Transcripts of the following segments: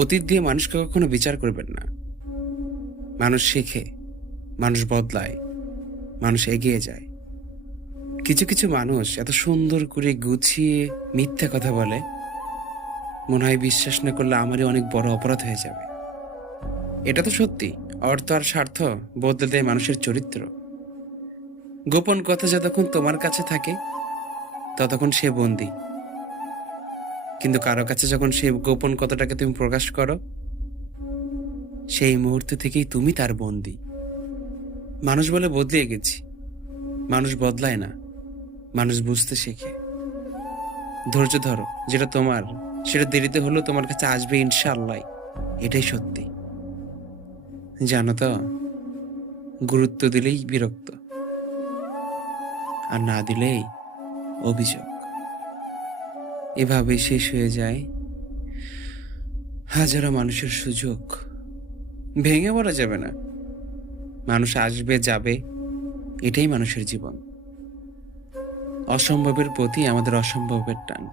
অতীত দিয়ে মানুষকে কখনো বিচার করবেন না। মানুষ শেখে, মানুষ বদলায়, মানুষ এগিয়ে যায়। কিছু কিছু মানুষ এত সুন্দর করে গুছিয়ে মিথ্যা কথা বলে, মনে হয় বিশ্বাস না করলে আমারই অনেক বড় অপরাধ হয়ে যাবে। এটা তো সত্যি, অর্থ আর স্বার্থ বদলে দেয় মানুষের চরিত্র। গোপন কথা যতক্ষণ তোমার কাছে থাকে ততক্ষণ সে বন্দী, কিন্তু কারো কাছে যখন সেই গোপন কথাটাকে তুমি প্রকাশ করো, সেই মুহূর্ত থেকেই তুমি তার বন্দী। মানুষ বলে বদলিয়ে গেছি, মানুষ বদলায় না, মানুষ বুঝতে শেখে। ধৈর্য ধরো, যেটা তোমার সেটা দেরিতে হলেও তোমার কাছে আসবে ইনশাআল্লাহ। এটাই সত্যি। জানো তো, গুরুত্ব দিলেই বিরক্ত, আর না দিলেই অভিযোগ। এভাবেই শেষ হয়ে যায় হাজারো মানুষের সুযোগ। ভেঙে পড়া যাবে না, মানুষ আসবে যাবে, এটাই মানুষের জীবন। অসম্ভবের প্রতি আমাদের অসম্ভবের টান।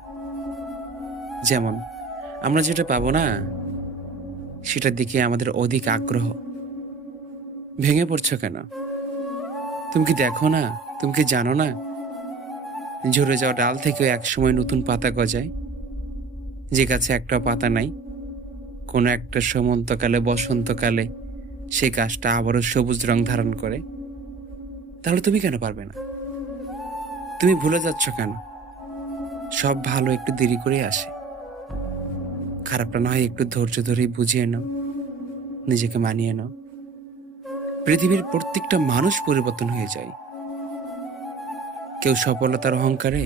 যেমন আমরা যেটা পাবো না সেটার দিকে আমাদের অধিক আগ্রহ। ভেঙে পড়ছো কেন? তুমি কি দেখো না, তুমি কি জানো না, ঝরে যাওয়া ডাল থেকেও একসময় নতুন পাতা গজায়। যে গাছে একটা পাতা নাই, কোনো একটা সীমন্তকালে বসন্তকালে সেই গাছটা আবারও সবুজ রং ধারণ করে। তাহলে তুমি কেন পারবে না? তুমি ভুলে যাচ্ছ কেন? সব ভালো একটু দেরি করে আসে, খারাপটা না হয় একটু ধৈর্য ধরেই বুঝিয়ে নাও, নিজেকে মানিয়ে নাও। পৃথিবীর প্রত্যেকটা মানুষ পরিবর্তন হয়ে যায়, কেউ সফলতার অহংকারে,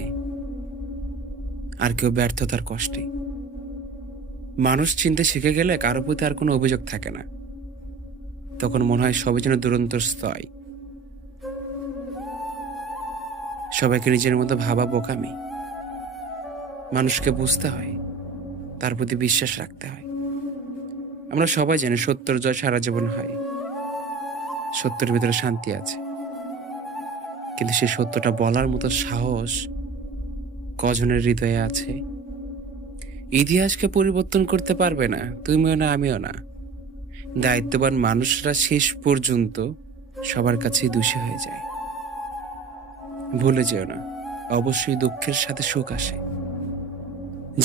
আর কেউ ব্যর্থতার কষ্টে। মানুষ চিনতে শিখে গেলে কারো প্রতি আর কোনো অভিযোগ থাকে না। তখন মনে হয় সবাই যেন দুরন্ত স্তয়, সবাইকে নিজের মতো ভাবা বোকামি। মানুষকে বুঝতে হয়, তার প্রতি বিশ্বাস রাখতে হয়। আমরা সবাই জানি সত্যের জয় সারা জীবন হয়, সত্যের ভিতরে শান্তি আছে, কিন্তু সেই সত্যটা বলার মতো সাহস কজনের হৃদয়ে আছে? ইতিহাসকে পরিবর্তন করতে পারবে না, তুমিও না, আমিও না। দায়িত্ববান মানুষরা শেষ পর্যন্ত সবার কাছেই দোষী হয়ে যায়। ভুলে যেও না, অবশ্যই দুঃখের সাথে সুখ আসে।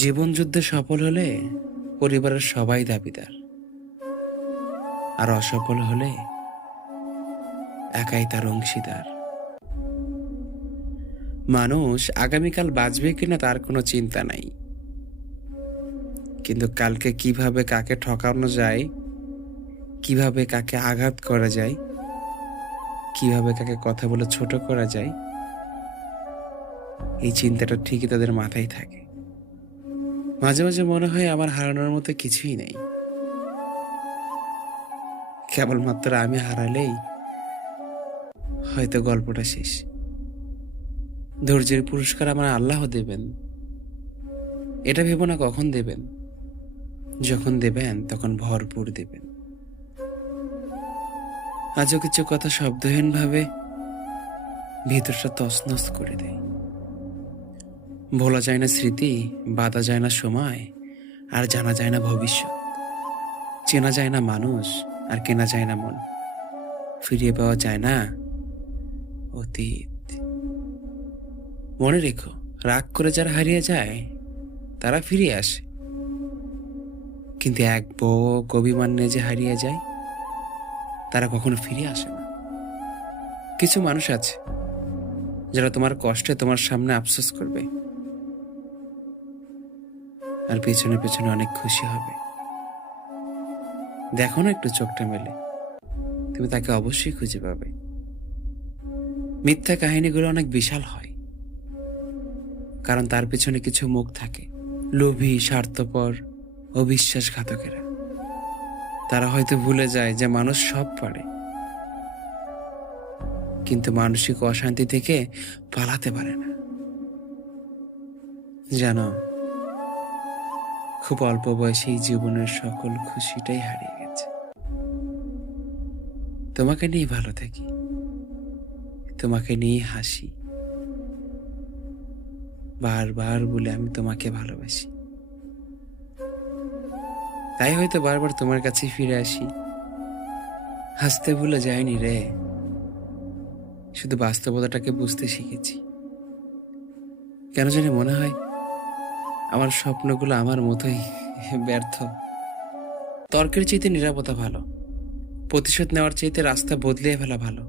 জীবন যুদ্ধে সফল হলে পরিবারের সবাই দাবিদার, আর অসফল হলে একাই তার অংশীদার। মানুষ আগামীকাল বাঁচবে কিনা তার কোনো চিন্তা নাই, কিন্তু কালকে কিভাবে কাকে ঠকানো যায়, কিভাবে কাকে আঘাত করা যায়, কিভাবে কাকে কথা বলে ছোট করা যায়, এই চিন্তাটা ঠিকই তাদের মাথায় থাকে। মাঝে মাঝে মনে হয় আমার হারানোর মতো কিছুই নেই, কেবলমাত্র আমি হারালেই হয়তো গল্পটা শেষ। ধৈর্যের পুরস্কার আমার আল্লাহ দেবেন, এটা ভেবো না কখন দেবেন। যখন দেবেন তখন ভরপুর দেবেন। আজও কিছু কথা শব্দহীন ভাবে ভিতরটা তছনছ করে দেয়। ভোলা যায় না স্মৃতি, বাঁধা যায় না সময়, আর জানা যায় না ভবিষ্যৎ। চেনা যায় না মানুষ, আর কেনা যায় না মন। ফিরিয়ে পাওয়া যায় না অতীত। মনে রেখো, রাগ করে যারা হারিয়ে যায় তারা ফিরে আসে, কিন্তু এক বুক অভিমান নিয়ে যে হারিয়ে যায় তারা কখনো ফিরে আসে না। কিছু মানুষ আছে যারা তোমার কষ্টে তোমার সামনে আফসোস করবে, আর পেছনে পেছনে অনেক খুশি হবে। দেখো না একটু চোখটা মেলে, তুমি তাকে অবশ্যই খুঁজে পাবে। মিথ্যা কাহিনীগুলো অনেক বিশাল হয়, কারণ তার পেছনে কিছু মুখ থাকে। লোভী, স্বার্থপর, অবিশ্বাসঘাতকেরা। তারা হয়তো ভুলে যায় যে মানুষ সব পারে, কিন্তু মানসিক অশান্তি থেকে পালাতে পারে না। জানো, খুব অল্প বয়সেই জীবনের সকল খুশিটাই হারিয়ে গেছে। তোমাকে নিয়ে ভালো থাকি, তোমাকে নিয়ে হাসি, বারবার বলে আমি তোমাকে ভালোবাসি। তাই হয়তো বারবার তোমার কাছে ফিরে আসি। হাসতে ভুলে যায়নি রে, শুধু বাস্তবতাটাকে বুঝতে শিখেছি। কেন জানি মনে হয় আমার স্বপ্নগুলো আমার মতোই ব্যর্থ। তর্কের চাইতে নিরাপত্তা ভালো, প্রতিশোধ নেওয়ার চাইতে রাস্তা বদলিয়ে ফেলা ভালো,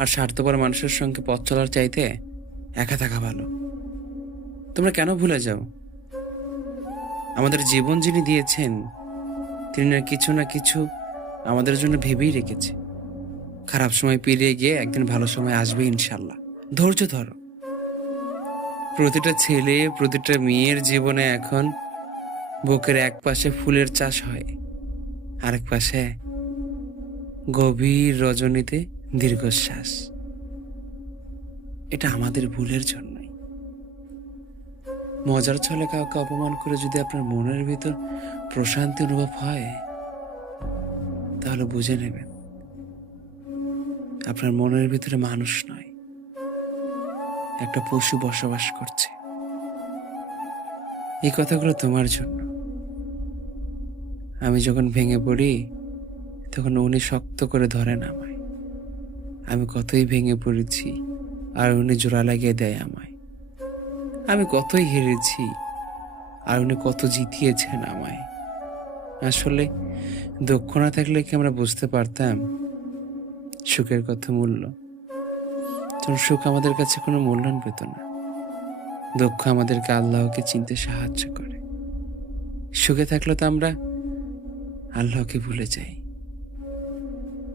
আর স্বার্থপর মানুষের সঙ্গে পথ চলার চাইতে একা থাকা ভালো। তোমরা কেন ভুলে যাও আমাদের জীবন যিনি দিয়েছেন, তিনি না কিছু আমাদের জন্য ভেবেই রেখেছে। খারাপ সময় পেরিয়ে গিয়ে একদিন ভালো সময় আসবে ইনশাল্লাহ। ধৈর্য ধরো। প্রতিটা ছেলে, প্রতিটা মেয়ের জীবনে এখন বুকের এক পাশে ফুলের চাষ হয়, আরেক পাশে গভীর রজনীতে দীর্ঘশ্বাস। এটা আমাদের ভুলের জন্যই। মজার ছলে কাউকে অপমান করে যদি আপনার মনের ভিতর প্রশান্তি অনুভব হয়, তাহলে বুঝে নেবেন আপনার মনের ভিতরে মানুষ নয়, একটা পশু বসবাস করছে। এই কথাগুলো তোমার জন্য। আমি যখন ভেঙে পড়ি, তখন উনি শক্ত করে ধরেন আমায়। আমি কতই ভেঙে পড়েছি, আর উনি জোড়া লাগিয়ে দেয় আমায়। আমি কতই হেরেছি, আর উনি কত জিতিয়েছেন আমায়। আসলে দক্ষ না থাকলে কি আমরা বুঝতে পারতাম সুখের কত মূল্য? তখন সুখ আমাদের কাছে কোনো মূল্যায়ন পেত না। দুঃখ আমাদেরকে আল্লাহকে চিনতে সাহায্য করে। সুখে থাকলে তো আমরা আল্লাহকে ভুলে যাই।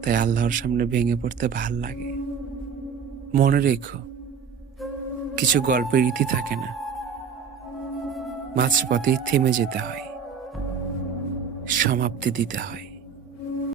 তাই আল্লাহর সামনে ভেঙে পড়তে ভাল লাগে। মনে রেখো, কিছু গল্পের ইতি থাকে না, মাঝপথেই থেমে যেতে হয়, সমাপ্তি দিতে হয়।